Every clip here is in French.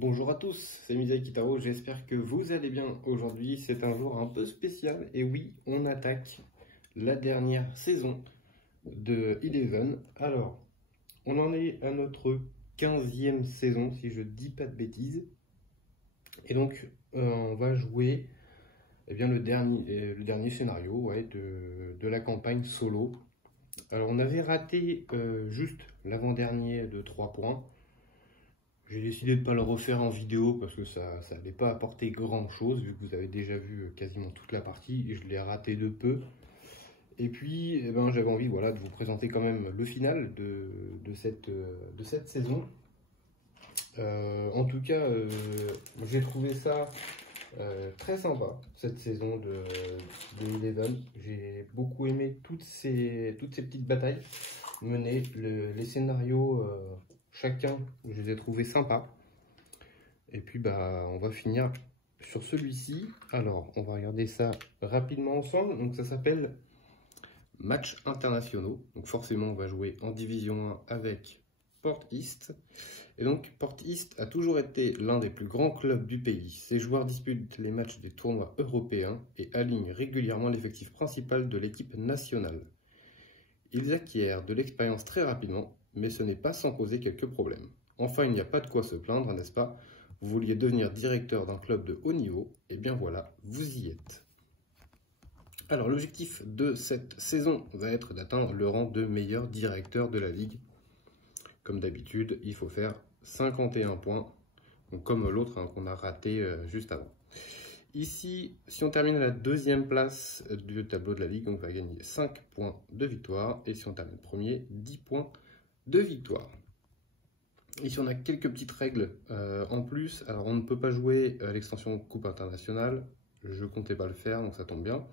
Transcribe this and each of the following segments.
Bonjour à tous, c'est Misai Kitaro, j'espère que vous allez bien. Aujourd'hui, c'est un jour un peu spécial et oui, on attaque la dernière saison de Eleven. Alors, on en est à notre 15e saison, si je dis pas de bêtises. Et donc, on va jouer le dernier scénario de la campagne solo. Alors, on avait raté juste l'avant-dernier de 3 points. J'ai décidé de ne pas le refaire en vidéo parce que ça n'allait pas apporter grand chose vu que vous avez déjà vu quasiment toute la partie et je l'ai raté de peu. Et puis j'avais envie de vous présenter quand même le final de cette saison. En tout cas, j'ai trouvé ça très sympa cette saison de Eleven. J'ai beaucoup aimé toutes ces petites batailles menées, les scénarios. Chacun, je les ai trouvés sympas. Et puis, on va finir sur celui-ci. Alors, on va regarder ça rapidement ensemble. Donc, ça s'appelle Matchs internationaux. Donc, forcément, on va jouer en Division 1 avec Port East. Et donc, Port East a toujours été l'un des plus grands clubs du pays. Ses joueurs disputent les matchs des tournois européens et alignent régulièrement l'effectif principal de l'équipe nationale. Ils acquièrent de l'expérience très rapidement, mais ce n'est pas sans poser quelques problèmes. Enfin, il n'y a pas de quoi se plaindre, n'est-ce pas? Vous vouliez devenir directeur d'un club de haut niveau, et bien voilà, vous y êtes. Alors, l'objectif de cette saison va être d'atteindre le rang de meilleur directeur de la ligue. Comme d'habitude, il faut faire 51 points, donc comme l'autre qu'on a raté juste avant. Ici, si on termine à la deuxième place du tableau de la ligue, on va gagner 5 points de victoire. Et si on termine premier, 10 points de victoire. Ici, on a quelques petites règles en plus. Alors, on ne peut pas jouer à l'extension Coupe internationale. Je ne comptais pas le faire, donc ça tombe bien.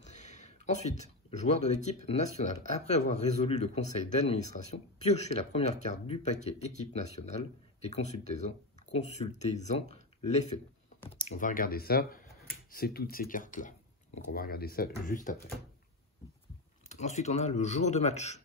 Ensuite, joueur de l'équipe nationale. Après avoir résolu le conseil d'administration, piochez la première carte du paquet équipe nationale et consultez-en l'effet. On va regarder ça. C'est toutes ces cartes-là. Donc, on va regarder ça juste après. Ensuite, on a le jour de match.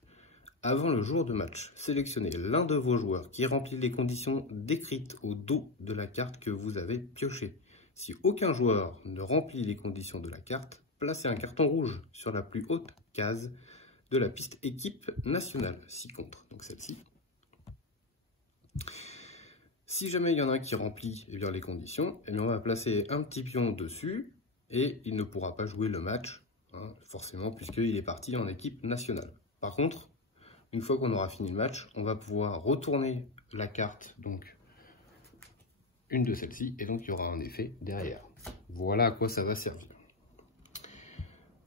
Avant le jour de match, sélectionnez l'un de vos joueurs qui remplit les conditions décrites au dos de la carte que vous avez piochée. Si aucun joueur ne remplit les conditions de la carte, placez un carton rouge sur la plus haute case de la piste équipe nationale, 6 contre, donc celle-ci. Si jamais il y en a un qui remplit les conditions, on va placer un petit pion dessus et il ne pourra pas jouer le match, forcément, puisqu'il est parti en équipe nationale. Par contre, une fois qu'on aura fini le match, on va pouvoir retourner la carte, donc une de celles-ci, et donc il y aura un effet derrière. Voilà à quoi ça va servir.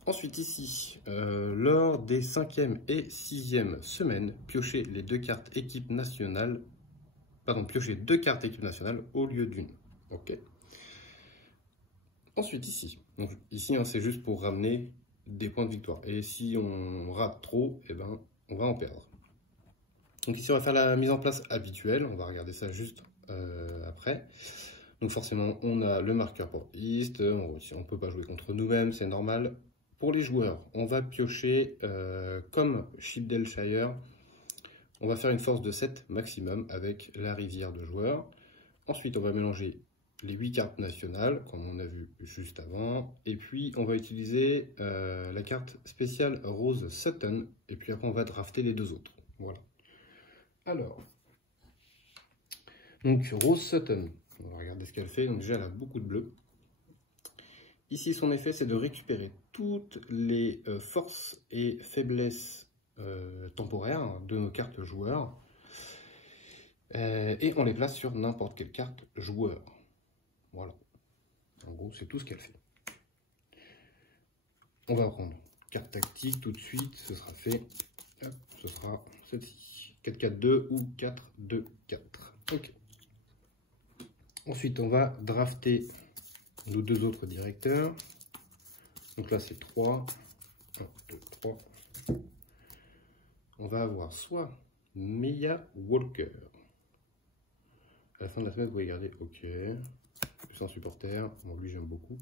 Ensuite ici, lors des 5e et 6e semaines, piochez les deux cartes équipe nationale. Pardon, piochez 2 cartes équipe nationale au lieu d'une. Ok. Ensuite ici, donc ici c'est juste pour ramener des points de victoire. Et si on rate trop, on va en perdre. Donc ici on va faire la mise en place habituelle. On va regarder ça juste après. Donc forcément on a le marqueur pour East. On ne peut pas jouer contre nous-mêmes, c'est normal. Pour les joueurs, on va piocher comme Shipdale-Shire. On va faire une force de 7 maximum avec la rivière de joueurs. Ensuite, on va mélanger les 8 cartes nationales, comme on a vu juste avant. Et puis, on va utiliser la carte spéciale Rose Sutton. Et puis après, on va drafter les deux autres. Voilà. Alors, donc Rose Sutton, on va regarder ce qu'elle fait. Donc déjà, elle a beaucoup de bleu. Ici, son effet, c'est de récupérer toutes les forces et faiblesses temporaires de nos cartes joueurs et on les place sur n'importe quelle carte joueur. Voilà, en gros c'est tout ce qu'elle fait. On va prendre carte tactique tout de suite, ce sera fait. Hop, ce sera celle-ci, 4-4-2 ou 4-2-4. Ok. Ensuite on va drafter nos deux autres directeurs. Donc là c'est 3, 1, 2, 3. On va avoir soit Mia Walker. À la fin de la semaine, vous pouvez regarder, ok. Plus un supporter. Bon, lui, j'aime beaucoup.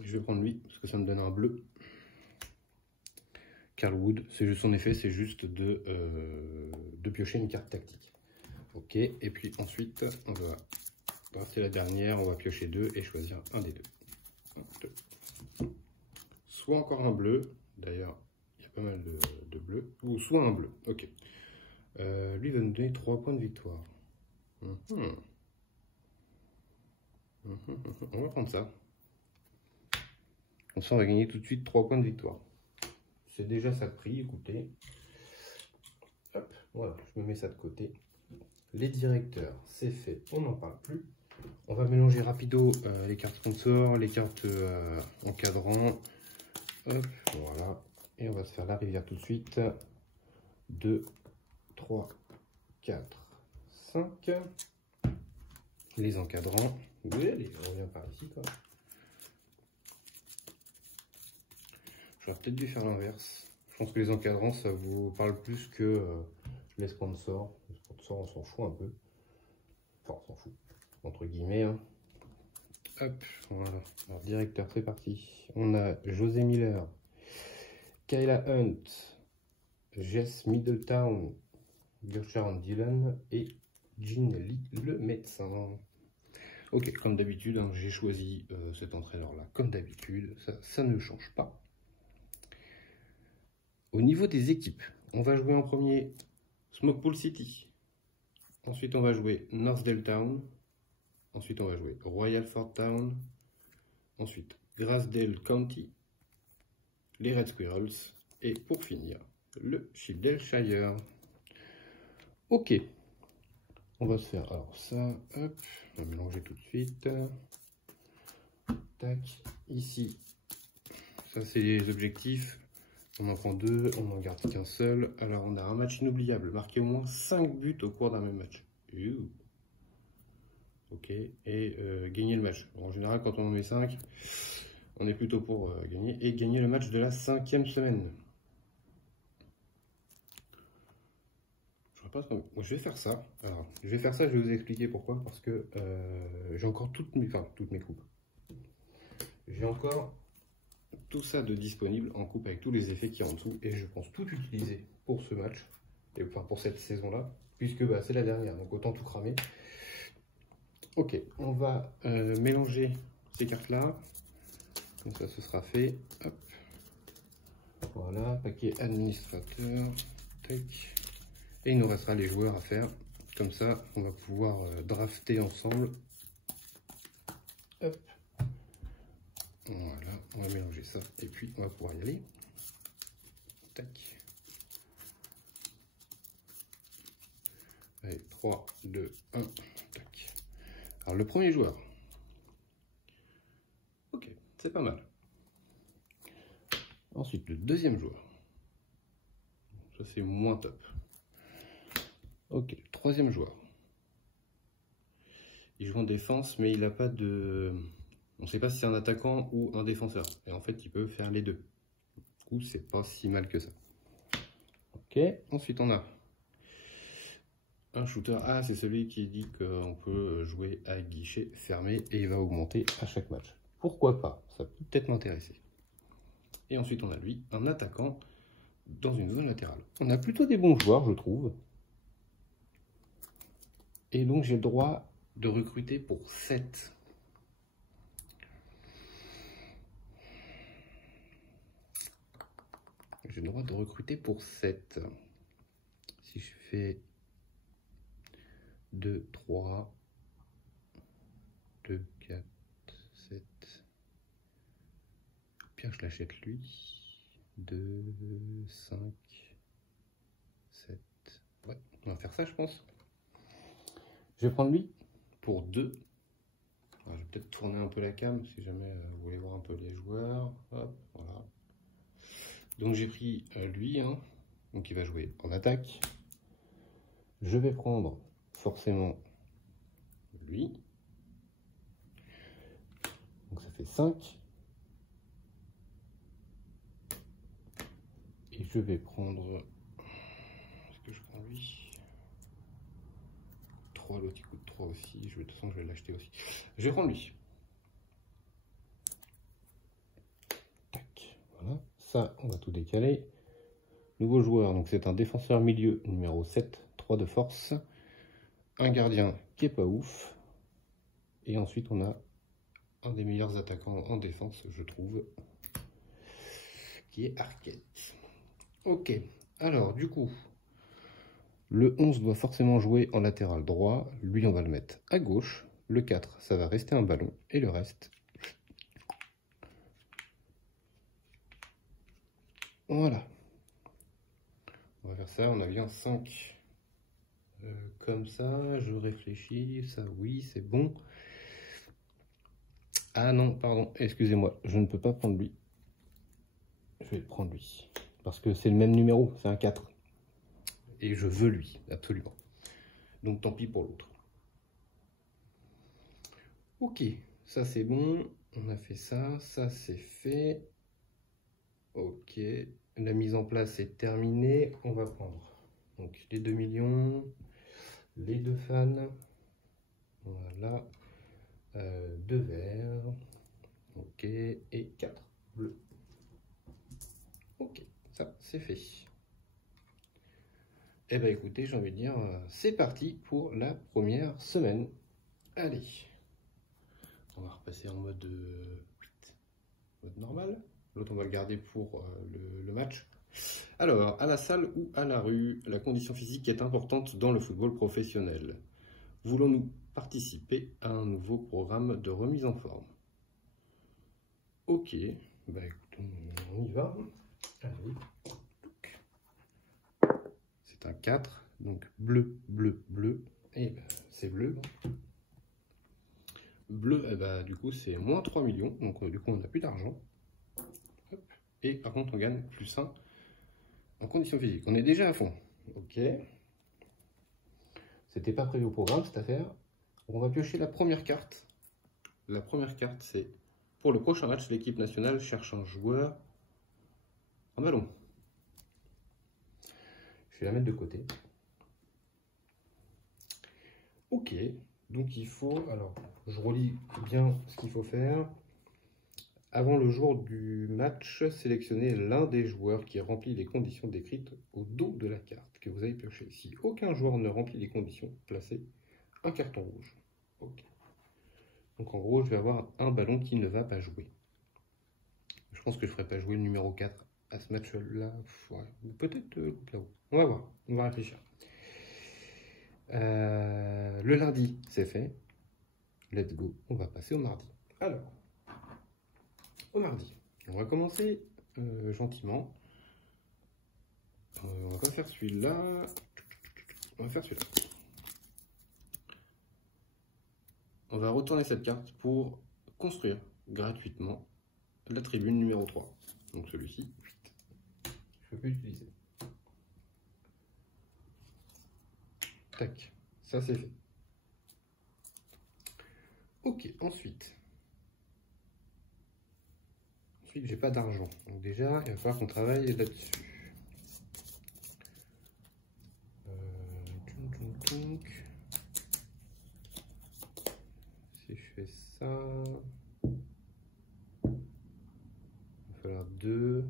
Je vais prendre lui, parce que ça me donne un bleu. Carl Wood, c'est juste son effet, c'est juste de piocher une carte tactique. Ok, et puis ensuite, on va rester la dernière, on va piocher 2 et choisir un des deux. 1, 2. Soit encore un bleu, d'ailleurs, il y a pas mal de bleus, ou soit un bleu, ok. Lui va nous donner 3 points de victoire. On va prendre ça. Comme ça, on va gagner tout de suite 3 points de victoire. C'est déjà ça de prix, écoutez. Hop, voilà, je me mets ça de côté. Les directeurs, c'est fait, on n'en parle plus. On va mélanger rapido les cartes sponsors, les cartes encadrant. Hop, voilà. Et on va se faire la rivière tout de suite. 2, 3, 4, 5. Les encadrants. Oui, allez, on revient par ici, quoi. J'aurais peut-être dû faire l'inverse. Je pense que les encadrants, ça vous parle plus que les sponsors. Les sponsors, on s'en fout un peu. Enfin, on s'en fout, entre guillemets. Hein. Hop, voilà. Alors, directeur, c'est parti. On a José Miller, Kayla Hunt, Jess Middletown, Gurcharan Dillon et Jean Lee, le médecin. Ok, comme d'habitude, hein, j'ai choisi cet entraîneur-là, comme d'habitude. Ça ne change pas. Au niveau des équipes, on va jouer en premier Smokepool City. Ensuite, on va jouer Northdale Town. Ensuite, on va jouer Royal Fort Town. Ensuite, Grassdale County. Les Red Squirrels. Et pour finir, le Shipdale. Ok. On va se faire, alors ça, hop, on va mélanger tout de suite. Tac, ici. Ça, c'est les objectifs. On en prend 2, on n'en garde qu'un seul. Alors, on a un match inoubliable. Marquer au moins 5 buts au cours d'un même match. Ok, et gagner le match. En général, quand on en met 5, on est plutôt pour gagner. Et gagner le match de la 5e semaine. Je vais faire ça. Alors, je vais faire ça, je vais vous expliquer pourquoi. Parce que j'ai encore toutes mes coupes. J'ai encore tout ça de disponible en coupe avec tous les effets qu'il y a en dessous. Et je pense tout utiliser pour ce match. Et enfin pour cette saison-là. Puisque bah, c'est la dernière, donc autant tout cramer. Ok, on va mélanger ces cartes-là. Comme ça, ce sera fait. Hop. Voilà, paquet administrateur. Tac. Et il nous restera les joueurs à faire. Comme ça, on va pouvoir drafter ensemble. Hop. Voilà, on va mélanger ça. Et puis, on va pouvoir y aller. Tac. Allez, 3, 2, 1. Tac. Alors, le premier joueur. Ok, c'est pas mal. Ensuite, le deuxième joueur. Ça, c'est moins top. Ok, le troisième joueur. Il joue en défense, mais il n'a pas de... On ne sait pas si c'est un attaquant ou un défenseur. Et en fait, il peut faire les deux. Du coup, c'est pas si mal que ça. Ok, ensuite on a un shooter. Ah, c'est celui qui dit qu'on peut jouer à guichet fermé et il va augmenter à chaque match. Pourquoi pas? Ça peut peut-être m'intéresser. Et ensuite, on a lui, un attaquant dans une zone latérale. On a plutôt des bons joueurs, je trouve. Et donc, j'ai le droit de recruter pour 7. J'ai le droit de recruter pour 7. Si je fais 2, 3, 2, 4, 7. Pire, je l'achète lui. 2, 5, 7. Ouais, on va faire ça, je pense. Je vais prendre lui pour 2. Alors, je vais peut-être tourner un peu la cam si jamais vous voulez voir un peu les joueurs. Hop, voilà. Donc j'ai pris lui, hein, donc il va jouer en attaque. Je vais prendre forcément lui. Donc ça fait 5. Et je vais prendre... Est-ce que je prends lui? 3, l'autre il coûte 3 aussi. De toute façon, je vais l'acheter aussi. Je vais prendre lui. Tac, voilà. Ça, on va tout décaler. Nouveau joueur, donc c'est un défenseur milieu numéro 7, 3 de force. un gardien qui est pas ouf. Et ensuite, on a un des meilleurs attaquants en défense, je trouve, qui est Arquette. Ok, alors du coup, le 11 doit forcément jouer en latéral droit. Lui, on va le mettre à gauche. Le 4, ça va rester un ballon. Et le reste, voilà. On va faire ça, on a bien 5 comme ça. Je réfléchis, ça oui, c'est bon. Ah non, pardon, excusez-moi, je ne peux pas prendre lui. Je vais prendre lui. Parce que c'est le même numéro, c'est un 4. Et je veux lui, absolument. Donc tant pis pour l'autre. Ok, ça c'est bon. On a fait ça, ça c'est fait. Ok, la mise en place est terminée. On va prendre donc les 2 millions, les 2 fans. Voilà. 2 verts. Ok, et 4 bleus. Ok, ça c'est fait. Eh bien écoutez, j'ai envie de dire, c'est parti pour la première semaine. Allez, on va repasser en mode normal. L'autre, on va le garder pour le match. Alors, à la salle ou à la rue, la condition physique est importante dans le football professionnel. Voulons-nous participer à un nouveau programme de remise en forme? Ok, bah écoute, on y va. Allez. C'est un 4, donc bleu, bleu, bleu. Et bah, c'est bleu. Bleu, eh bah, du coup, c'est moins 3 millions, donc du coup, on n'a plus d'argent. Et par contre, on gagne plus 1 en condition physique. On est déjà à fond. Ok. C'était pas prévu au programme, cette affaire. On va piocher la première carte. La première carte, c'est pour le prochain match, l'équipe nationale cherche un joueur en ballon. Je vais la mettre de côté. Ok, donc il faut, alors je relis bien ce qu'il faut faire. Avant le jour du match, sélectionnez l'un des joueurs qui remplit les conditions décrites au dos de la carte que vous avez piochée. Si aucun joueur ne remplit les conditions, placez un carton rouge. Ok. Donc en gros, je vais avoir un ballon qui ne va pas jouer. Je pense que je ne ferai pas jouer le numéro 4 à ce match-là. Ouais. Peut-être là-haut. On va voir, on va réfléchir. Le lundi, c'est fait. Let's go, on va passer au mardi. Alors, au mardi, on va commencer gentiment. On va pas faire celui-là. On va faire celui-là. On va retourner cette carte pour construire gratuitement la tribune numéro 3. Donc celui-ci, je ne peux plus l'utiliser. Tac, ça c'est fait. Ok, ensuite, j'ai pas d'argent. Donc déjà, il va falloir qu'on travaille là-dessus. Si je fais ça, il va falloir 2.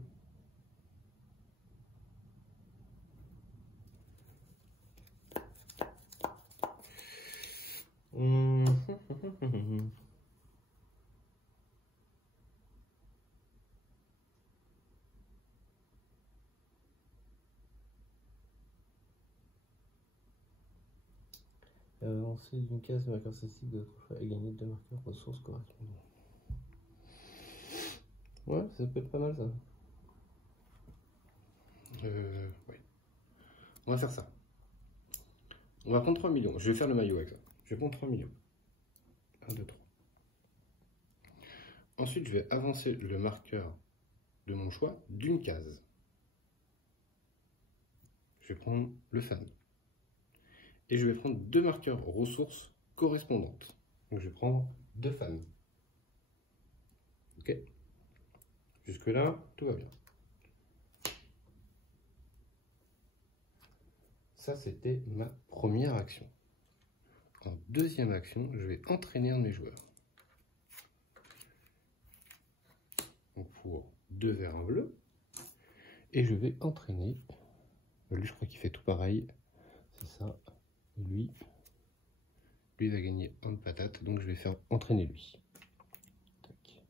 Avancer d'une case de marqueur statistique de l'autre choix et gagner 2 marqueurs ressources correspondants. Ouais, ça peut être pas mal ça. Ouais. On va faire ça. On va prendre 3 millions. Je vais faire le maillot avec ça. Je vais prendre 3 millions. 1, 2, 3. Ensuite, je vais avancer le marqueur de mon choix d'une case. Je vais prendre le fan. Et je vais prendre 2 marqueurs ressources correspondantes. Donc je vais prendre 2 fans. Ok. Jusque là, tout va bien. Ça, c'était ma première action. En deuxième action, je vais entraîner un de mes joueurs. Donc pour 2 verts, 1 bleu. Et je vais entraîner. Lui, je crois qu'il fait tout pareil. C'est ça. Lui. lui va gagner un de patate, donc je vais faire entraîner lui. Tac.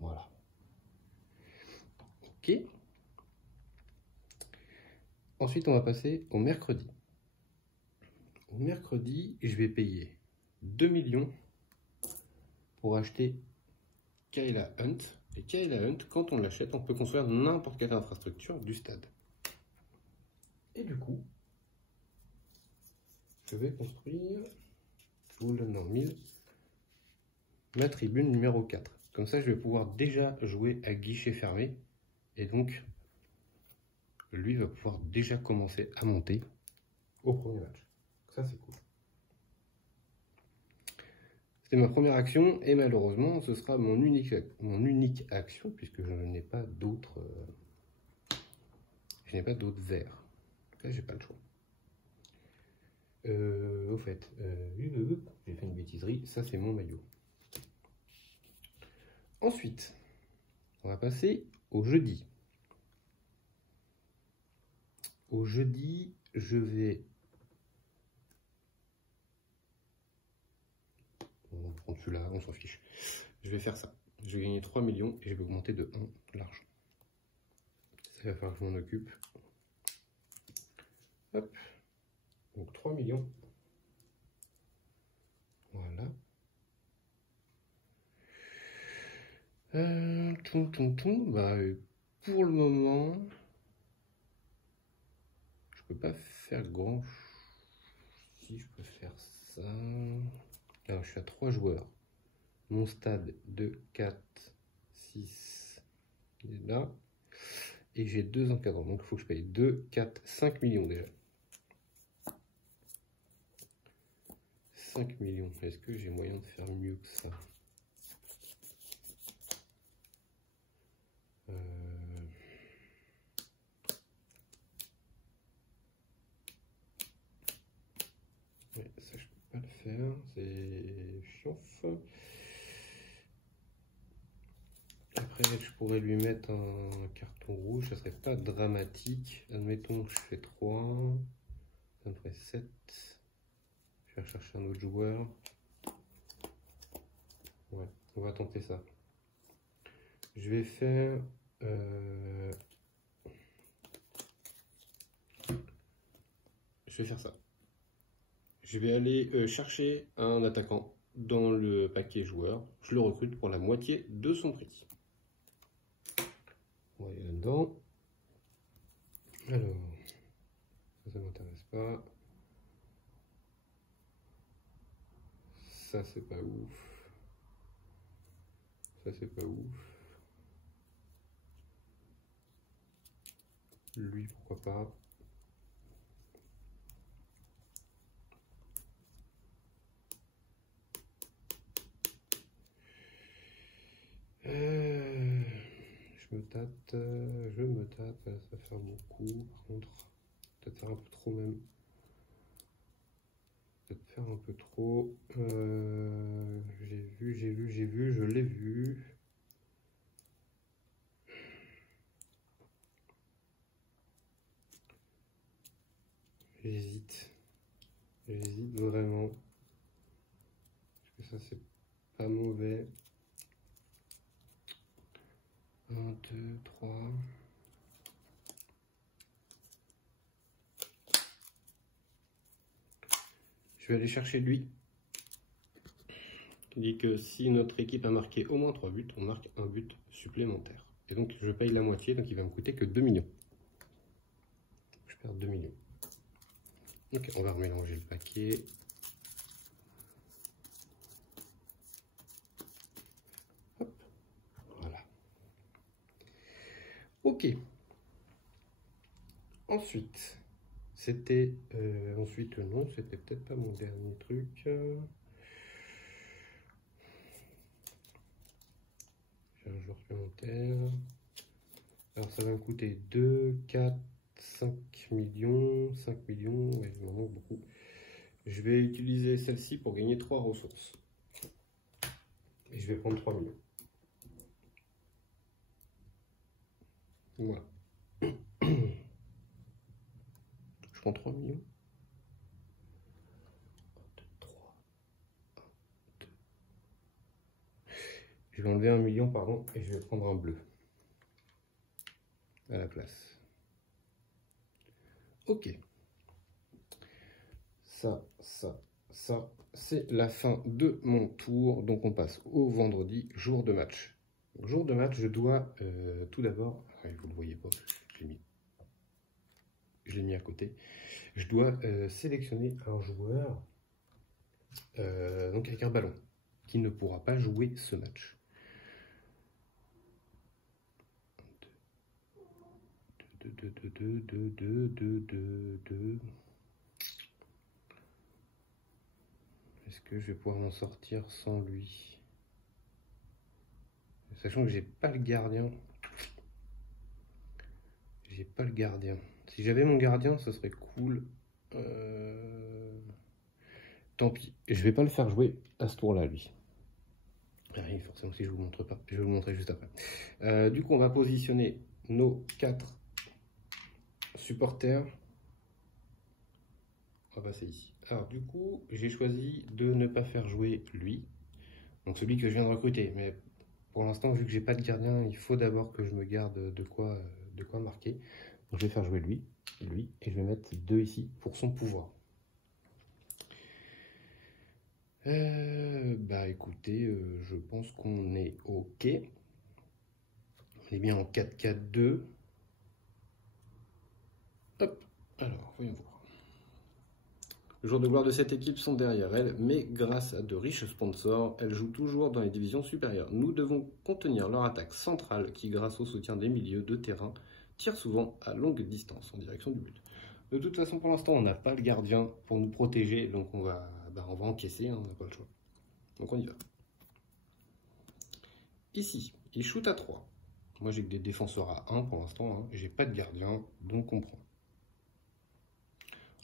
Voilà. Ok. Ensuite, on va passer au mercredi. Au mercredi, je vais payer 2 millions pour acheter Kayla Hunt. Et Kayla Hunt, quand on l'achète, on peut construire n'importe quelle infrastructure du stade. Et du coup, je vais construire, je vous le donne en 1000, ma tribune numéro 4. Comme ça, je vais pouvoir déjà jouer à guichet fermé. Et donc, lui va pouvoir déjà commencer à monter au premier match. Ça, c'est cool. C'était ma première action et malheureusement, ce sera mon unique action puisque je n'ai pas d'autres verts. En tout cas, j'ai pas le choix. Au fait, j'ai fait une bêtiserie. Ça, c'est mon maillot. Ensuite, on va passer au jeudi. Au jeudi, je vais... On va prendre celui-là, on s'en fiche. Je vais faire ça. Je vais gagner 3 millions et je vais augmenter de 1 l'argent. Ça va falloir que je m'en occupe. Hop. Donc 3 millions. Voilà. Bah, pour le moment, je peux pas faire grand. Si je peux faire ça. Alors, je suis à 3 joueurs. Mon stade de 4, 6, il est là. Et j'ai 2 encadrants. Donc, il faut que je paye 2, 4, 5 millions déjà. 5 millions. Est-ce que j'ai moyen de faire mieux que ça? Ouais, ça, je peux pas le faire. C'est chiant. Après, je pourrais lui mettre un carton rouge, ça serait pas dramatique. Admettons que je fais 3, ça me ferait 7. Je vais chercher un autre joueur. Ouais, on va tenter ça. Je vais faire... Je vais faire ça. Je vais aller chercher un attaquant dans le paquet joueur. Je le recrute pour la moitié de son prix. On va aller là-dedans. Alors, ça m'intéresse pas. Ça, c'est pas ouf. Ça, c'est pas ouf. Lui, pourquoi pas. Je me tâte, ça va faire beaucoup. Par contre, peut-être faire un peu trop même. Peut-être faire un peu trop. J'ai vu, je l'ai vu. J'hésite vraiment. Parce que ça, c'est pas mauvais. 1, 2, 3. Je vais aller chercher lui. Il dit que si notre équipe a marqué au moins 3 buts, on marque un but supplémentaire. Et donc je paye la moitié, donc il va me coûter que 2 millions. Je perds 2 millions. Ok, on va remélanger le paquet. Hop, voilà. Ok. Ensuite, c'était... non, c'était peut-être pas mon dernier truc. J'ai un joueur supplémentaire. Alors ça va me coûter 2, 4, 5 millions. 5 millions, ouais, il m'en manque beaucoup. Je vais utiliser celle-ci pour gagner 3 ressources. Et je vais prendre 3 millions. Voilà. Je prends 3 millions. 1, 2, 3. Je vais enlever 1 million, pardon, et je vais prendre un bleu à la place. Ok. Ça, c'est la fin de mon tour. Donc on passe au vendredi, jour de match. Jour de match, je dois tout d'abord, vous ne le voyez pas, je l'ai mis à côté. Je dois sélectionner un joueur donc avec un ballon qui ne pourra pas jouer ce match. Est-ce que je vais pouvoir m'en sortir sans lui? Sachant que j'ai pas le gardien. J'ai pas le gardien. Si j'avais mon gardien, ça serait cool. Tant pis. Je vais pas le faire jouer à ce tour-là, lui. Oui, forcément, si je vous montre pas. Je vais vous le montrer juste après. Du coup, on va positionner nos 4 supporters. On va passer ici. Alors, du coup, j'ai choisi de ne pas faire jouer lui. Donc, celui que je viens de recruter. Mais pour l'instant, vu que j'ai pas de gardien, il faut d'abord que je me garde de quoi marquer. Donc, je vais faire jouer lui, et je vais mettre 2 ici pour son pouvoir. Bah écoutez, je pense qu'on est ok. On est bien en 4-4-2. Hop, alors voyons voir. Les joueurs de gloire de cette équipe sont derrière elle, mais grâce à de riches sponsors, elles jouent toujours dans les divisions supérieures. Nous devons contenir leur attaque centrale qui, grâce au soutien des milieux de terrain, tire souvent à longue distance en direction du but. De toute façon, pour l'instant, on n'a pas le gardien pour nous protéger, donc on va encaisser, hein, on n'a pas le choix. Donc on y va. Ici, il shoot à 3. Moi, j'ai que des défenseurs à 1 pour l'instant, hein. J'ai pas de gardien, donc on prend.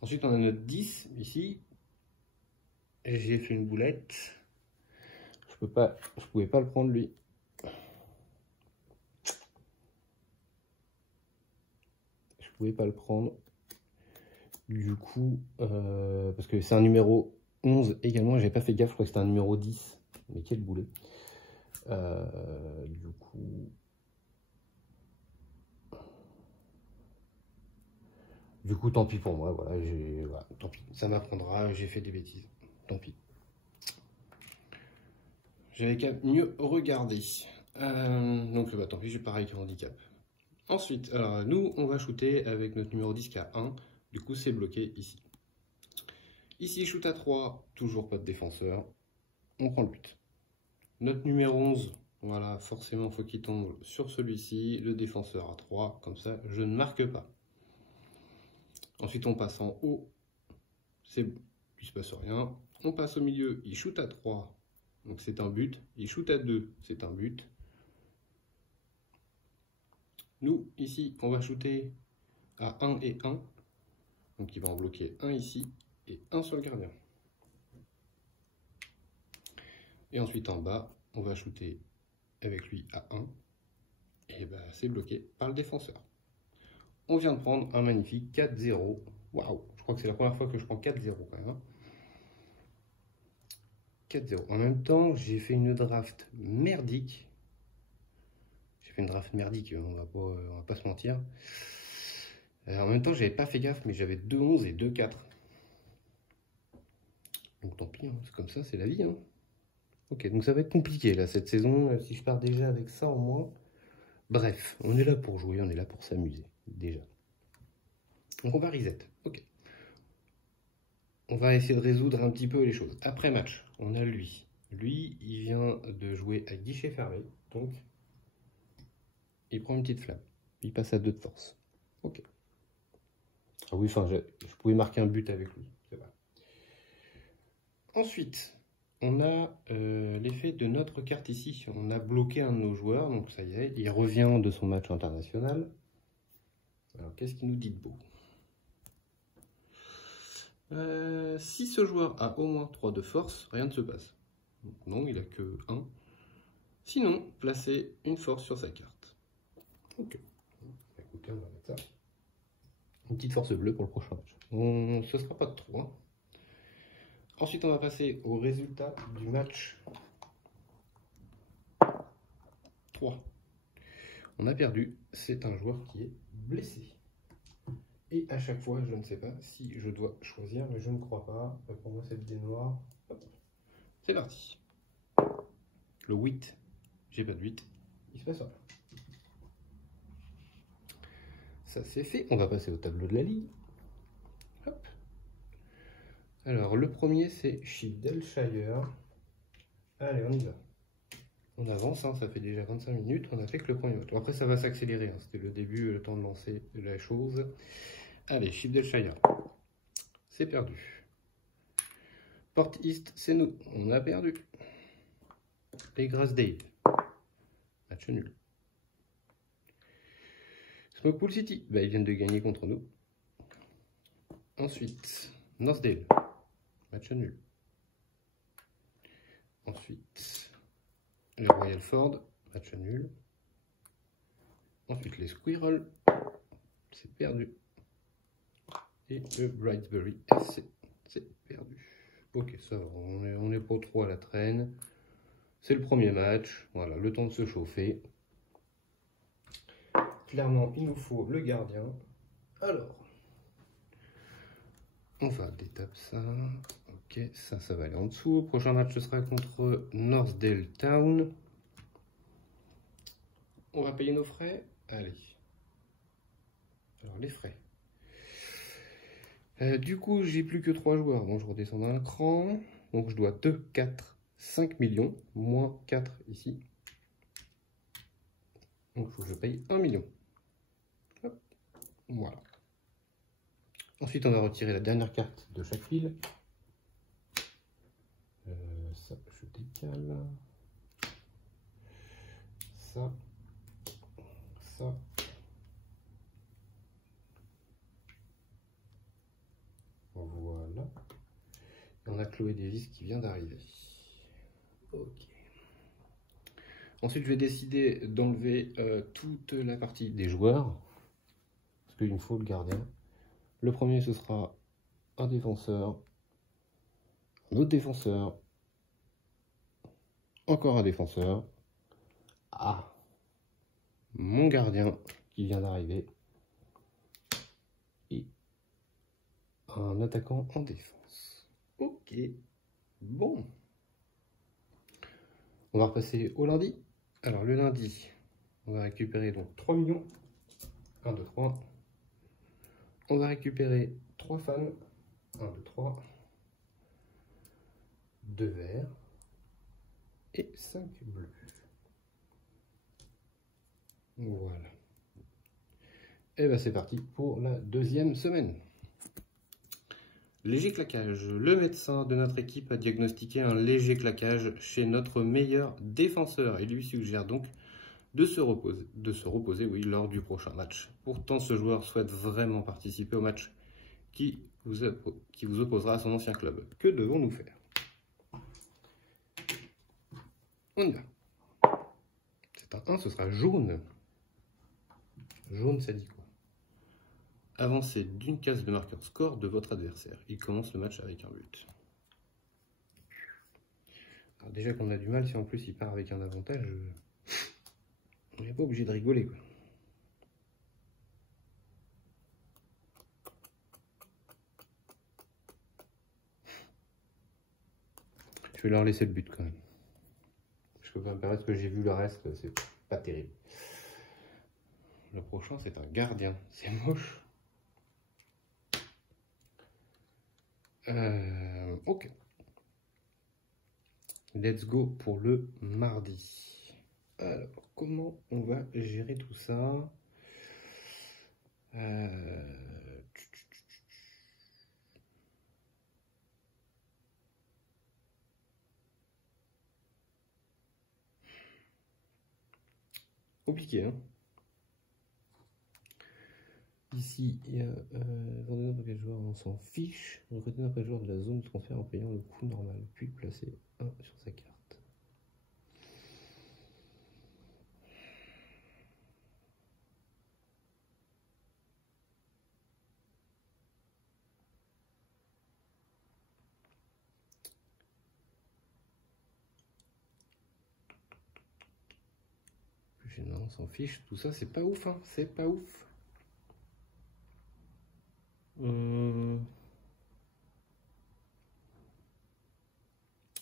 Ensuite, on a notre 10 ici. J'ai fait une boulette. Je pouvais pas le prendre lui. Je pouvais pas le prendre. Du coup, parce que c'est un numéro 11 également, j'avais pas fait gaffe, je crois que c'était un numéro 10. Mais quel boulet. Du coup, tant pis pour moi, voilà, tant pis, ça m'apprendra, j'ai fait des bêtises, tant pis. J'avais qu'à mieux regarder. Donc, tant pis, j'ai pareil que handicap. Ensuite, alors, nous, on va shooter avec notre numéro 10 qui a 1, du coup, c'est bloqué ici. Ici, shoot à 3, toujours pas de défenseur, on prend le but. Notre numéro 11, voilà, forcément, il faut qu'il tombe sur celui-ci, le défenseur à 3, comme ça, je ne marque pas. Ensuite, on passe en haut, c'est bon, il ne se passe rien. On passe au milieu, il shoot à 3, donc c'est un but. Il shoot à 2, c'est un but. Nous, ici, on va shooter à 1 et 1. Donc, il va en bloquer un ici et un sur le gardien. Et ensuite, en bas, on va shooter avec lui à 1. Et bah, c'est bloqué par le défenseur. On vient de prendre un magnifique 4-0. Waouh, je crois que c'est la première fois que je prends 4-0 quand même. 4-0. En même temps, j'ai fait une draft merdique. On va pas se mentir. En même temps, j'avais pas fait gaffe, mais j'avais 2-11 et 2-4. Donc tant pis, hein, c'est comme ça, c'est la vie. Hein. Ok, donc ça va être compliqué là cette saison, si je pars déjà avec ça en moins. Bref, on est là pour jouer, on est là pour s'amuser, déjà. Donc on va reset, ok. On va essayer de résoudre un petit peu les choses. Après match, on a lui. Lui, il vient de jouer à guichet fermé, donc il prend une petite flamme. Il passe à 2 de force. Ok. Ah oui, enfin, je pouvais marquer un but avec lui, c'est vrai. Ensuite, on a l'effet de notre carte ici. On a bloqué un de nos joueurs, donc ça y est, il revient de son match international. Alors, qu'est-ce qu'il nous dit de beau? Si ce joueur a au moins 3 de force, rien ne se passe. Donc non, il a que 1. Sinon, placez une force sur sa carte. Ok. Écoutez, on va mettre ça. Une petite force bleue pour le prochain match. Ce ne sera pas de trop. Hein. Ensuite, on va passer au résultat du match 3. On a perdu. C'est un joueur qui est blessé. Et à chaque fois, je ne sais pas si je dois choisir, mais je ne crois pas. Pour moi, c'est le dé noir. C'est parti. Le 8. J'ai pas de 8. Il se passe rien. Ça c'est fait. On va passer au tableau de la ligue. Hop. Alors, le premier, c'est Sheffield. Allez, on y va. On avance, hein, ça fait déjà 25 minutes. On a fait que le premier match. Après, ça va s'accélérer. Hein. C'était le début, le temps de lancer la chose. Allez, Sheffield. C'est perdu. Port East, c'est nous. On a perdu. Et Grasdale. Match nul. Smokepool City. Bah, ils viennent de gagner contre nous. Ensuite, Northdale. Match nul. Ensuite, les Royal Ford. Match nul. Ensuite, les Squirrels. C'est perdu. Et le Brightsbury FC. C'est perdu. Ok, ça va. On est pas trop à la traîne. C'est le premier match. Voilà, le temps de se chauffer. Clairement, il nous faut le gardien. Alors, on va détaper ça. Ok, ça va aller en dessous. Le prochain match, ce sera contre Northdale Town. On va payer nos frais. Allez. Alors, les frais. Du coup, j'ai plus que 3 joueurs. Bon, je redescends d'un cran. Donc, je dois 2, 4, 5 millions. Moins 4 ici. Donc, il faut que je paye 1 million. Hop. Voilà. Ensuite, on va retirer la dernière carte de chaque file. Ça, je décale. Ça. Voilà. Et on a Chloé Davis qui vient d'arriver. Ok. Ensuite, je vais décider d'enlever toute la partie des joueurs. Parce qu'il me faut le gardien. Le premier, ce sera un défenseur. Un autre défenseur. Encore un défenseur. Ah, mon gardien qui vient d'arriver. Et un attaquant en défense. Ok. Bon. On va repasser au lundi. Alors, le lundi, on va récupérer donc 3 millions. 1, 2, 3. On va récupérer 3 fans. 1, 2, 3. 2 verts. Et 5 bleus. Voilà. Et bien c'est parti pour la deuxième semaine. Léger claquage. Le médecin de notre équipe a diagnostiqué un léger claquage chez notre meilleur défenseur et lui suggère donc de se reposer, oui, lors du prochain match. Pourtant, ce joueur souhaite vraiment participer au match qui vous opposera à son ancien club. Que devons-nous faire? On y va. C'est un 1, ce sera jaune. Jaune, ça dit quoi? Avancez d'une case de marqueur score de votre adversaire. Il commence le match avec un but. Alors déjà qu'on a du mal, si en plus il part avec un avantage, on n'est pas obligé de rigoler, quoi. Je vais leur laisser le but quand même. Parce que ça me paraît que j'ai vu le reste, c'est pas terrible. Le prochain, c'est un gardien. C'est moche. Ok. Let's go pour le mardi. Alors, comment on va gérer tout ça? Compliqué, hein? Ici, il y a vendre n'importe quel joueur, on s'en fiche. Recruter n'importe quel joueur de la zone de transfert en payant le coût normal, puis placer 1 sur sa carte. Non, on s'en fiche. Tout ça, c'est pas ouf, hein. C'est pas ouf.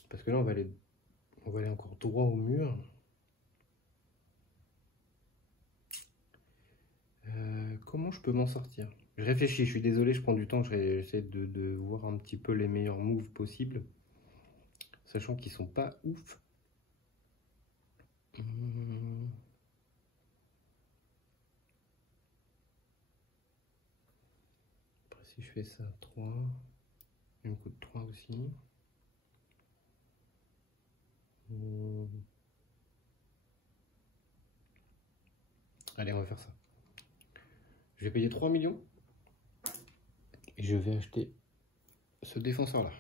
Parce que là, on va aller encore droit au mur. Comment je peux m'en sortir? Je réfléchis, je suis désolé, je prends du temps, j'essaie de voir un petit peu les meilleurs moves possibles, sachant qu'ils sont pas ouf. Après, si je fais ça, 3, il me coûte 3 aussi. Allez, on va faire ça. Je vais payer 3 millions et je vais acheter ce défenseur là.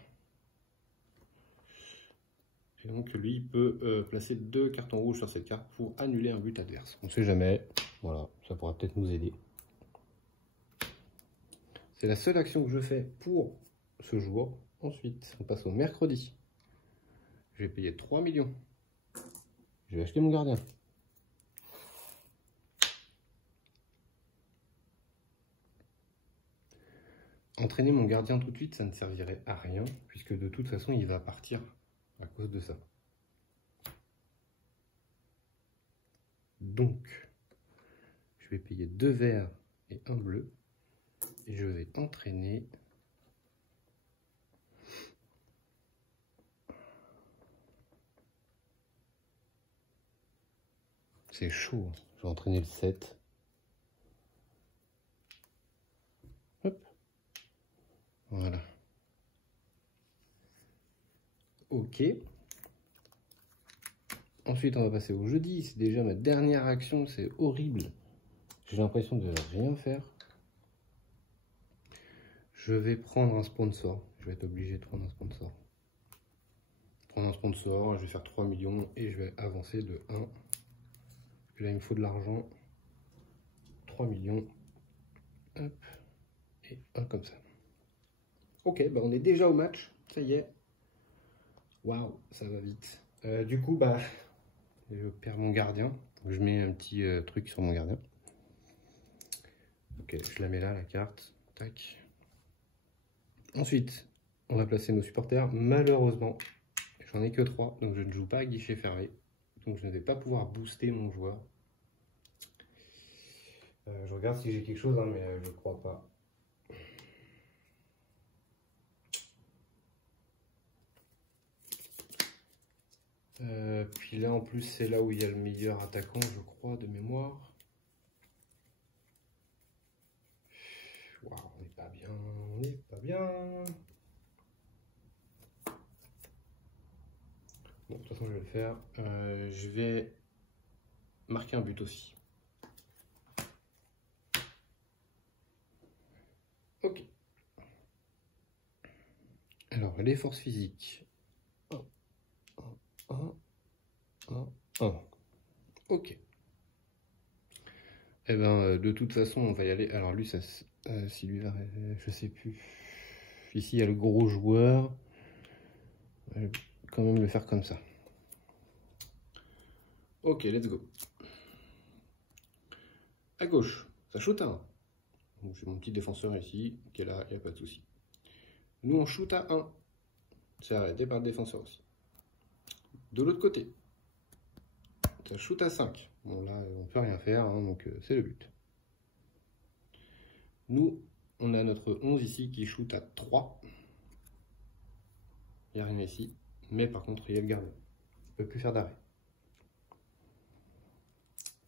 Et donc lui il peut placer 2 cartons rouges sur cette carte pour annuler un but adverse. On ne sait jamais, voilà, ça pourra peut-être nous aider. C'est la seule action que je fais pour ce jour. Ensuite, on passe au mercredi. Je vais payer 3 millions. Je vais acheter mon gardien. Entraîner mon gardien tout de suite, ça ne servirait à rien, puisque de toute façon, il va partir à cause de ça. Donc, je vais payer 2 verts et 1 bleu, et je vais entraîner c'est chaud, je vais entraîner le 7. Hop. Voilà. Ok. Ensuite, on va passer au jeudi. C'est déjà ma dernière action. C'est horrible. J'ai l'impression de rien faire. Je vais prendre un sponsor. Je vais être obligé de prendre un sponsor. Prendre un sponsor. Je vais faire 3 millions et je vais avancer de 1. Parce que là, il me faut de l'argent. 3 millions. Hop. Et 1 comme ça. Ok, bah on est déjà au match. Ça y est. Waouh, ça va vite. Du coup, bah, je perds mon gardien. Je mets un petit truc sur mon gardien. Ok, je la mets là, la carte. Tac. Ensuite, on va placer nos supporters. Malheureusement, j'en ai que 3, donc je ne joue pas à guichet fermé. Donc je ne vais pas pouvoir booster mon joueur. Je regarde si j'ai quelque chose, hein, mais je crois pas. Puis là, en plus, c'est là où il y a le meilleur attaquant, je crois, de mémoire. Waouh, on n'est pas bien, on n'est pas bien. Bon, de toute façon, je vais le faire. Je vais marquer un but aussi. Ok. Alors, les forces physiques. 1. Ok. Eh ben, de toute façon, on va y aller. Alors lui, ça, si lui va, je sais plus. Ici, il y a le gros joueur. Je vais quand même le faire comme ça. Ok, let's go. À gauche, ça shoot à 1. J'ai mon petit défenseur ici, qui est là, il n'y a pas de souci. Nous, on shoot à 1. C'est arrêté par le défenseur aussi. De l'autre côté, ça shoot à 5. Bon, là, on ne peut rien faire, hein, donc c'est le but. Nous, on a notre 11 ici qui shoot à 3. Il n'y a rien ici. Mais par contre, il y a le gardien. Il ne peut plus faire d'arrêt.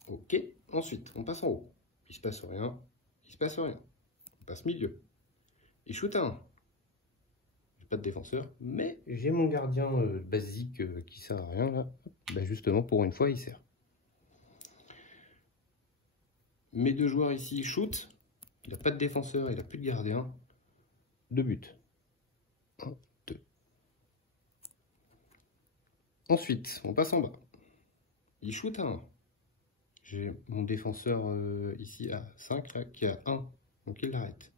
Ok. Ensuite, on passe en haut. Il ne se passe rien. Il ne se passe rien. On passe milieu. Il shoot à 1. J'ai pas de défenseur. Mais j'ai mon gardien basique qui sert à rien là. Ben justement, pour une fois, il sert. Mes 2 joueurs ici shootent. Il n'a pas de défenseur, il n'a plus de gardien. 2 buts. 1, 2. Ensuite, on passe en bas. Il shoot à 1. J'ai mon défenseur ici à 5, là, qui a 1. Donc il l'arrête.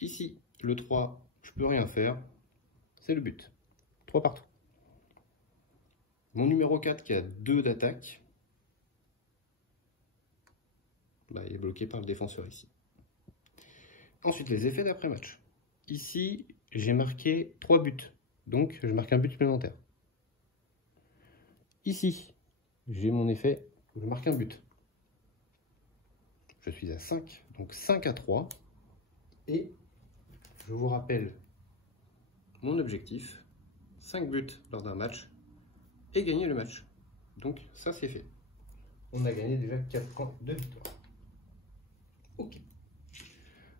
Ici, le 3, je peux rien faire. C'est le but. 3 partout. Mon numéro 4 qui a 2 d'attaque. bah, il est bloqué par le défenseur ici. Ensuite, les effets d'après-match. Ici, j'ai marqué 3 buts. Donc, je marque un but supplémentaire. Ici, j'ai mon effet où je marque un but. Je suis à 5, donc 5-3. Et je vous rappelle mon objectif, 5 buts lors d'un match et gagner le match. Donc, ça, c'est fait. On a gagné déjà 4 points de victoire. Ok.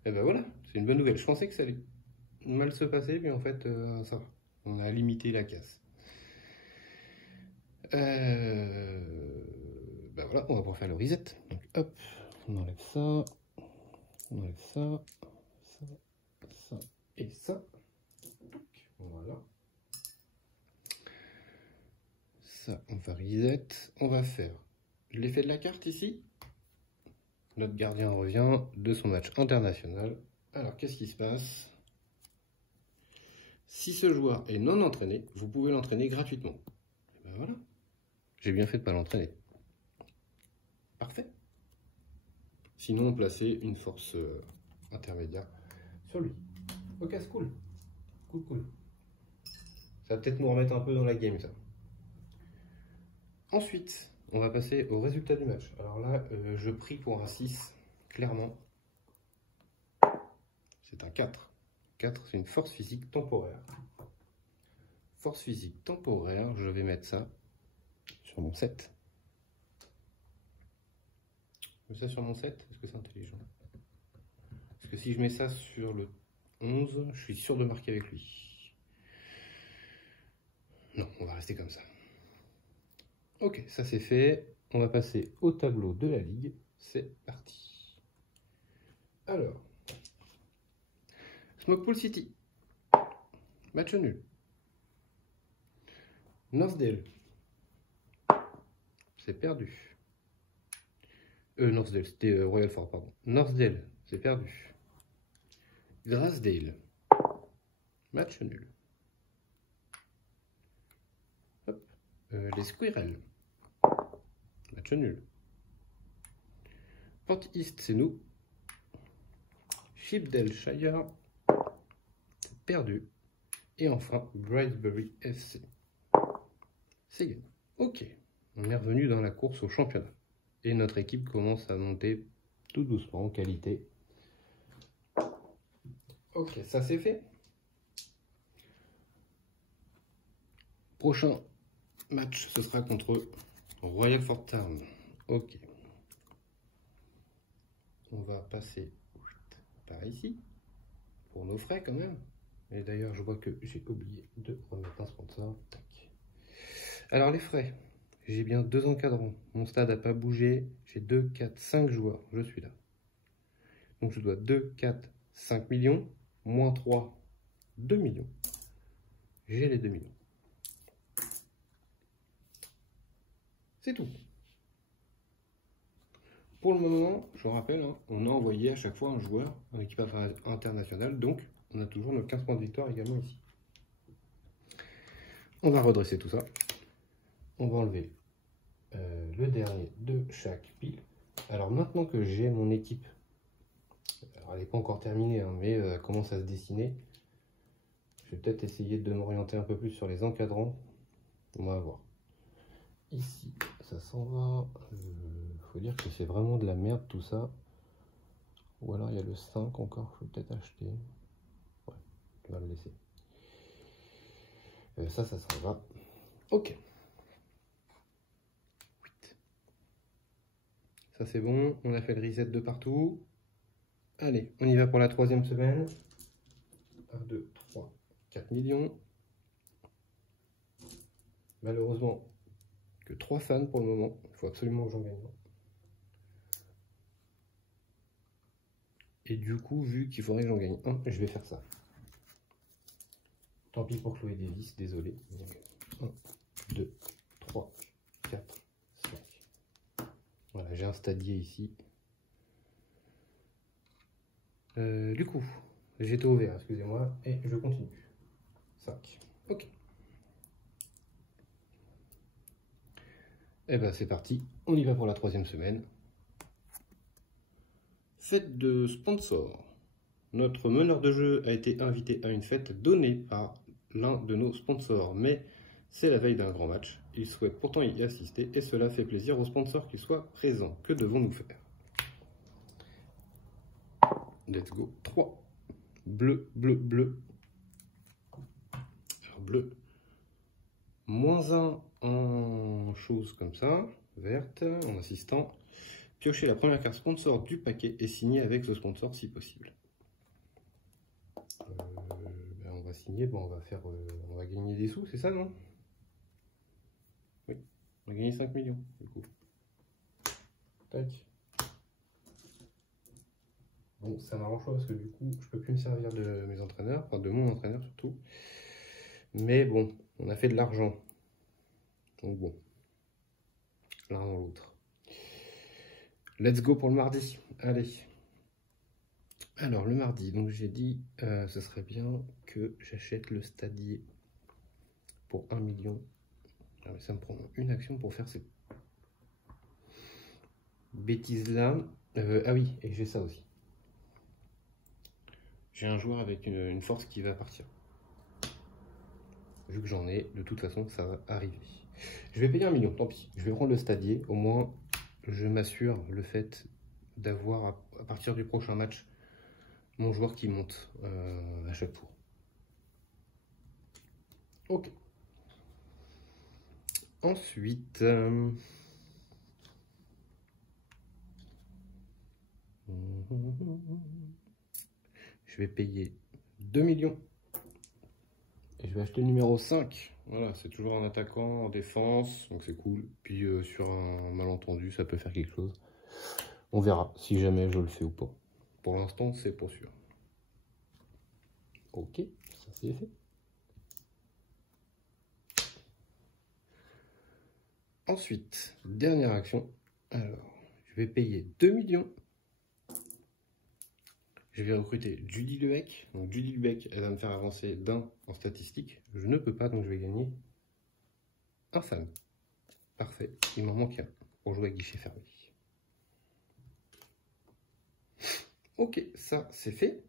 Et ben voilà, c'est une bonne nouvelle. Je pensais que ça allait mal se passer, mais en fait, ça va. On a limité la casse. Ben voilà, on va pouvoir faire le reset. Donc hop, on enlève ça, on enlève ça, ça et ça. Donc, voilà. Ça, on va reset. On va faire l'effet de la carte ici. Notre gardien revient de son match international. Alors, qu'est-ce qui se passe? Si ce joueur est non entraîné, vous pouvez l'entraîner gratuitement. Et ben voilà. J'ai bien fait de ne pas l'entraîner. Parfait. Sinon, placer une force intermédiaire sur lui. Ok, c'est cool. Cool. Ça va peut-être nous remettre un peu dans la game, ça. Ensuite, on va passer au résultat du match. Alors là, je prie pour un 6, clairement. C'est un 4. 4, c'est une force physique temporaire. Force physique temporaire, je vais mettre ça sur mon 7. Je mets ça sur mon 7, est-ce que c'est intelligent? Parce que si je mets ça sur le 11, je suis sûr de marquer avec lui. Non, on va rester comme ça. Ok, ça c'est fait. On va passer au tableau de la ligue. C'est parti. Alors, Smokepool City. Match nul. Northdale. C'est perdu. Northdale, c'était Royal Ford, pardon. Northdale, c'est perdu. Grassdale. Match nul. Hop. Les Squirrels. Match nul. Port East, c'est nous. Shipdale Shire. C'est perdu. Et enfin, Brightbury FC. C'est gagné. Ok. On est revenu dans la course au championnat. Et notre équipe commence à monter tout doucement en qualité. Ok, ça c'est fait. Prochain match, ce sera contre Royal Fort Town. Ok. On va passer par ici, pour nos frais quand même. Et d'ailleurs, je vois que j'ai oublié de remettre un sponsor. Tac. Alors les frais, j'ai bien 2 encadrants. Mon stade n'a pas bougé. J'ai 2, 4, 5 joueurs. Je suis là. Donc je dois 2, 4, 5 millions. Moins 3, 2 millions. J'ai les 2 millions. C'est tout. Pour le moment, je vous rappelle, hein, on a envoyé à chaque fois un joueur en équipe internationale. Donc on a toujours nos 15 points de victoire également ici. On va redresser tout ça. On va enlever le dernier de chaque pile. Alors maintenant que j'ai mon équipe, alors elle n'est pas encore terminée, hein, mais elle commence à se dessiner, je vais peut-être essayer de m'orienter un peu plus sur les encadrants. On va voir. Ici, ça s'en va. Faut dire que c'est vraiment de la merde tout ça. Ou alors il y a le 5 encore, je vais peut-être acheter. Ouais, on va le laisser. Ça s'en va. Ok. Ça c'est bon, on a fait le reset de partout. Allez, on y va pour la 3e semaine. 1, 2, 3, 4 millions. Malheureusement, que 3 fans pour le moment. Il faut absolument que j'en gagne. Et du coup, vu qu'il faudrait que j'en gagne un, je vais faire ça. Tant pis pour Chloé Davis, désolé. 1, 2, 3, 4, 5. Voilà, j'ai un stadier ici. Du coup, j'étais au vert, excusez-moi, et je continue. 5. Ok. Et ben c'est parti, on y va pour la 3e semaine. Fête de sponsor. Notre meneur de jeu a été invité à une fête donnée par l'un de nos sponsors, mais c'est la veille d'un grand match. Il souhaite pourtant y assister et cela fait plaisir aux sponsors qu'ils soient présents. Que devons-nous faire? Let's go. 3. Bleu, bleu, bleu. Alors bleu. -1 en chose comme ça. Verte, en assistant. Piocher la première carte sponsor du paquet et signer avec ce sponsor si possible. On va signer, bon, on va gagner des sous, c'est ça, non? Oui, on va gagner 5 millions, du coup. Tac. Bon, ça m'arrange pas parce que du coup, je peux plus me servir de mes entraîneurs, enfin de mon entraîneur surtout. Mais bon, on a fait de l'argent. Donc bon, l'un dans l'autre. Let's go pour le mardi. Allez. Alors, le mardi, donc j'ai dit, ce serait bien que j'achète le stadier pour 1 million. Ah, mais ça me prend une action pour faire ces bêtises-là. Ah oui, et j'ai ça aussi. J'ai un joueur avec une force qui va partir. Vu que j'en ai, de toute façon, ça va arriver. Je vais payer 1 million, tant pis. Je vais prendre le stadier. Au moins, je m'assure le fait d'avoir, à partir du prochain match, mon joueur qui monte à chaque tour. Ok. Ensuite, je vais payer 2 millions. Et je vais acheter le numéro 5. Voilà, c'est toujours un attaquant en défense, donc c'est cool. Puis sur un malentendu, ça peut faire quelque chose. On verra si jamais je le fais ou pas. Pour l'instant, c'est pour sûr. Ok, ça c'est fait. Ensuite, dernière action. Alors, je vais payer 2 millions. Je vais recruter Judy Lebec. Donc Judy Lebec, elle va me faire avancer d'un en statistique. Je ne peux pas, donc je vais gagner un fan. Parfait, il m'en manque un pour jouer à guichet fermé. Ok, ça c'est fait.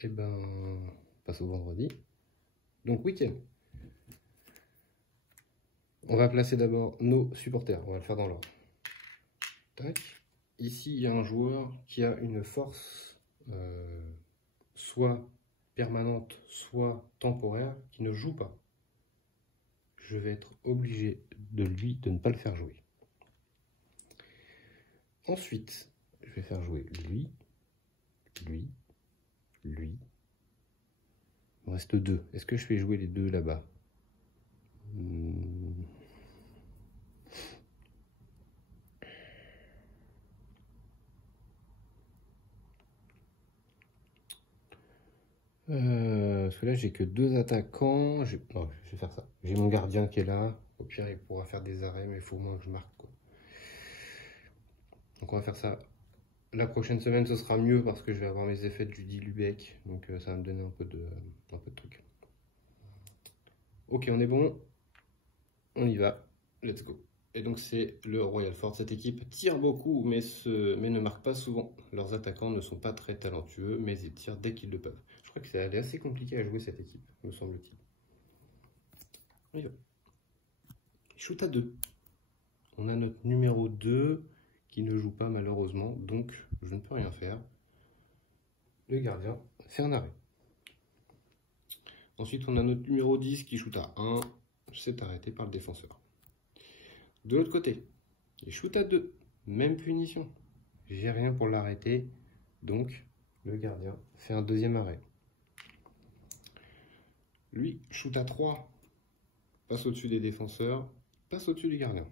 Et ben, on passe au vendredi. Donc week-end. On va placer d'abord nos supporters. On va le faire dans l'ordre. Tac. Ici, il y a un joueur qui a une force soit permanente, soit temporaire, qui ne joue pas. Je vais être obligé de ne pas le faire jouer. Ensuite, je vais faire jouer lui, lui, lui. Il me reste 2. Est-ce que je fais jouer les 2 là-bas? Parce que là, j'ai que 2 attaquants. Non, je vais faire ça. J'ai mon gardien qui est là. Au pire, il pourra faire des arrêts, mais il faut au moins que je marque, quoi. Donc, on va faire ça. La prochaine semaine, ce sera mieux parce que je vais avoir mes effets de Judy Lubeck. Donc, ça va me donner un peu de trucs. Ok, on est bon. On y va. Let's go. Et donc, c'est le Royal Fort. Cette équipe tire beaucoup, mais ne marque pas souvent. Leurs attaquants ne sont pas très talentueux, mais ils tirent dès qu'ils le peuvent. Je crois que c'est assez compliqué à jouer cette équipe, me semble-t-il. On y va. Shoot à 2. On a notre numéro 2 qui ne joue pas malheureusement, donc je ne peux rien faire. Le gardien fait un arrêt. Ensuite, on a notre numéro 10 qui shoot à 1. C'est arrêté par le défenseur. De l'autre côté, il shoot à 2. Même punition. J'ai rien pour l'arrêter, donc le gardien fait un deuxième arrêt. Lui, shoot à 3. Passe au-dessus des défenseurs. Passe au-dessus du gardien.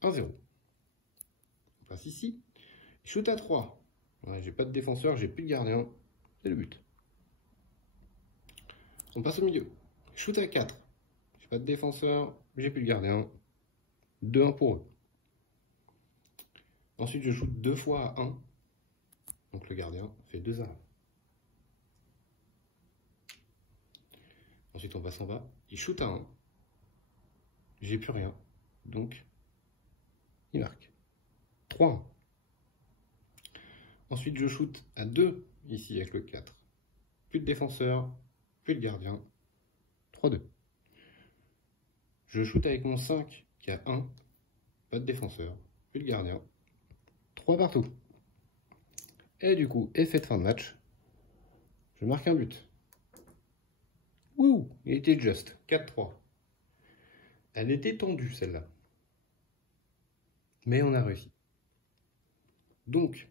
1-0. On passe ici. Shoot à 3. Ouais, j'ai pas de défenseur, j'ai plus de gardien. C'est le but. On passe au milieu. Shoot à 4. J'ai pas de défenseur, j'ai plus de gardien. 2-1 pour eux. Ensuite, je shoot 2 fois à 1. Donc le gardien fait 2 arrêts. Ensuite, on passe en bas. Il shoot à 1. J'ai plus rien. Donc, il marque. 3. Ensuite, je shoot à 2, ici, avec le 4. Plus de défenseur, plus de gardien. 3-2. Je shoot avec mon 5, qui a 1. Pas de défenseur, plus de gardien. 3 partout. Et du coup, effet de fin de match. Je marque un but. Wouh, il était juste. 4-3. Elle était tendue, celle-là. Mais on a réussi. Donc,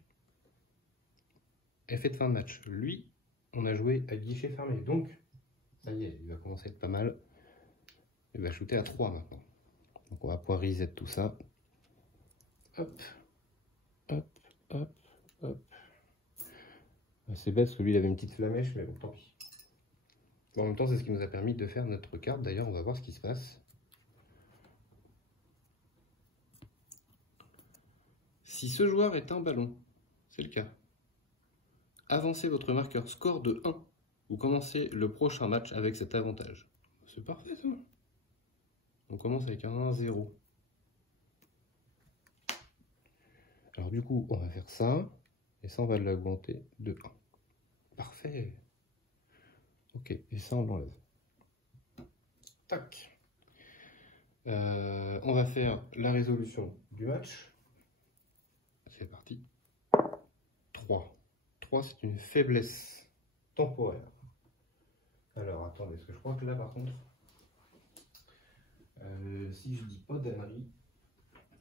effet de fin de match. Lui, on a joué à guichet fermé. Donc, ça y est, il va commencer à être pas mal. Il va shooter à 3 maintenant. Donc, on va pouvoir reset tout ça. Hop, hop, hop, hop. C'est bête parce que lui, il avait une petite flamèche, mais bon, tant pis. Bon, en même temps, c'est ce qui nous a permis de faire notre carte. D'ailleurs, on va voir ce qui se passe. Si ce joueur est un ballon, c'est le cas. Avancez votre marqueur score de 1. Vous commencez le prochain match avec cet avantage. C'est parfait, ça. On commence avec un 1-0. Alors du coup, on va faire ça. Et ça, on va l'augmenter de 1. Parfait. Ok, et ça, on l'enlève. Tac. On va faire la résolution du match. C'est parti. 3. 3, c'est une faiblesse temporaire. Alors, attendez, parce que je crois que là, par contre, si je dis pas d'ânerie,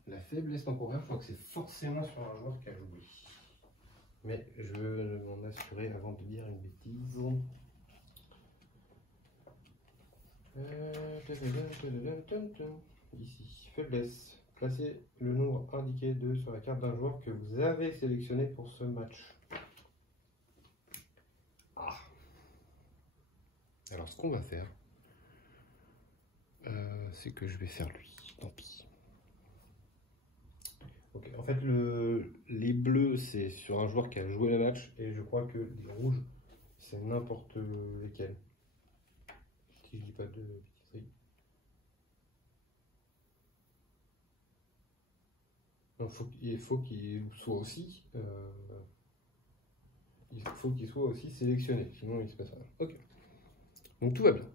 la faiblesse temporaire, je crois que c'est forcément sur un joueur qui a joué. Mais je veux m'en assurer avant de dire une bêtise. Ici, faiblesse. Placez le nombre indiqué sur la carte d'un joueur que vous avez sélectionné pour ce match. Ah. Alors, ce qu'on va faire, c'est que je vais faire lui. Tant pis. Ok, en fait, les bleus, c'est sur un joueur qui a joué le match, et je crois que les rouges, c'est n'importe lesquels. Si je dis pas de bêtises. Il faut qu'il soit aussi, sélectionné, sinon il se passe rien. Ok. Donc tout va bien.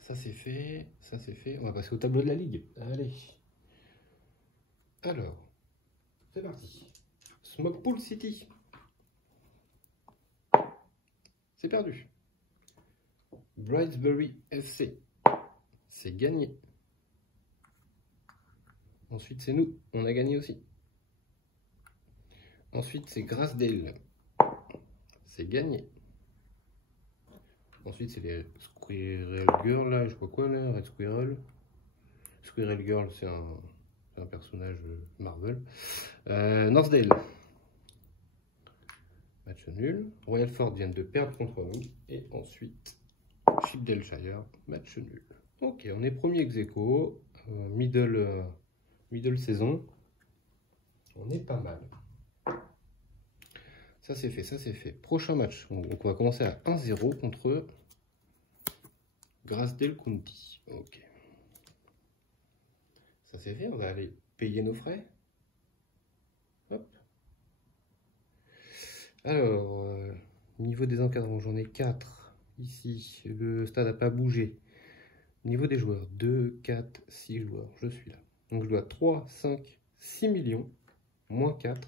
Ça c'est fait, ça c'est fait. On va passer au tableau de la ligue. Allez. Alors, c'est parti. Smokepool City. C'est perdu. Brightsbury FC. C'est gagné. Ensuite, c'est nous. On a gagné aussi. Ensuite, c'est Grassdale. C'est gagné. Ensuite, c'est les Squirrel Girl, là, je sais pas quoi, là, Red Squirrel. Squirrel Girl, c'est un personnage Marvel. Northdale. Match nul. Royalford vient de perdre contre nous. Et ensuite, Shipdaleshire, match nul. Ok, on est premier ex-aequo, middle saison. On est pas mal. Ça c'est fait, ça c'est fait. Prochain match, donc on va commencer à 1-0 contre Grassdale County. Ok. Ça c'est fait, on va aller payer nos frais. Hop. Alors, niveau des encadrants, j'en ai 4 ici. Le stade n'a pas bougé. Niveau des joueurs, 2, 4, 6 joueurs. Je suis là. Donc je dois 3, 5, 6 millions, moins 4,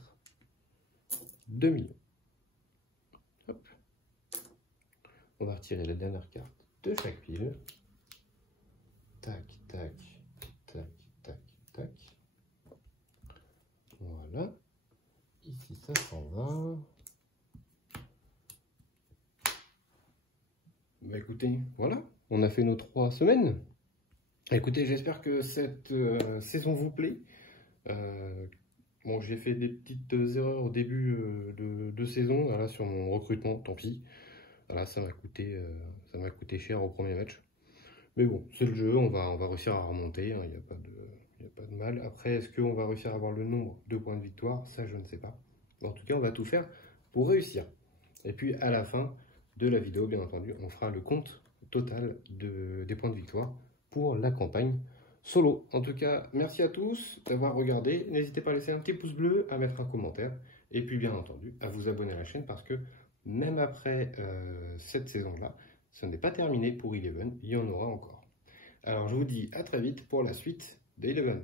2 millions. Hop. On va retirer la dernière carte de chaque pile. Tac, tac, tac, tac, tac. Voilà. Ici, ça s'en va. Bah écoutez, voilà, on a fait nos 3 semaines. Écoutez, j'espère que cette saison vous plaît. Bon, j'ai fait des petites erreurs au début de saison, voilà, sur mon recrutement, tant pis. Voilà, ça m'a coûté cher au premier match. Mais bon, c'est le jeu, on va réussir à remonter, hein, il n'y a pas de mal. Après, est-ce qu'on va réussir à avoir le nombre de points de victoire? Ça, je ne sais pas. En tout cas, on va tout faire pour réussir. Et puis, à la fin de la vidéo, bien entendu, on fera le compte total des points de victoire pour la campagne solo. En tout cas, merci à tous d'avoir regardé. N'hésitez pas à laisser un petit pouce bleu, à mettre un commentaire. Et puis bien entendu, à vous abonner à la chaîne parce que même après cette saison-là, ce n'est pas terminé pour Eleven, il y en aura encore. Alors je vous dis à très vite pour la suite d'Eleven.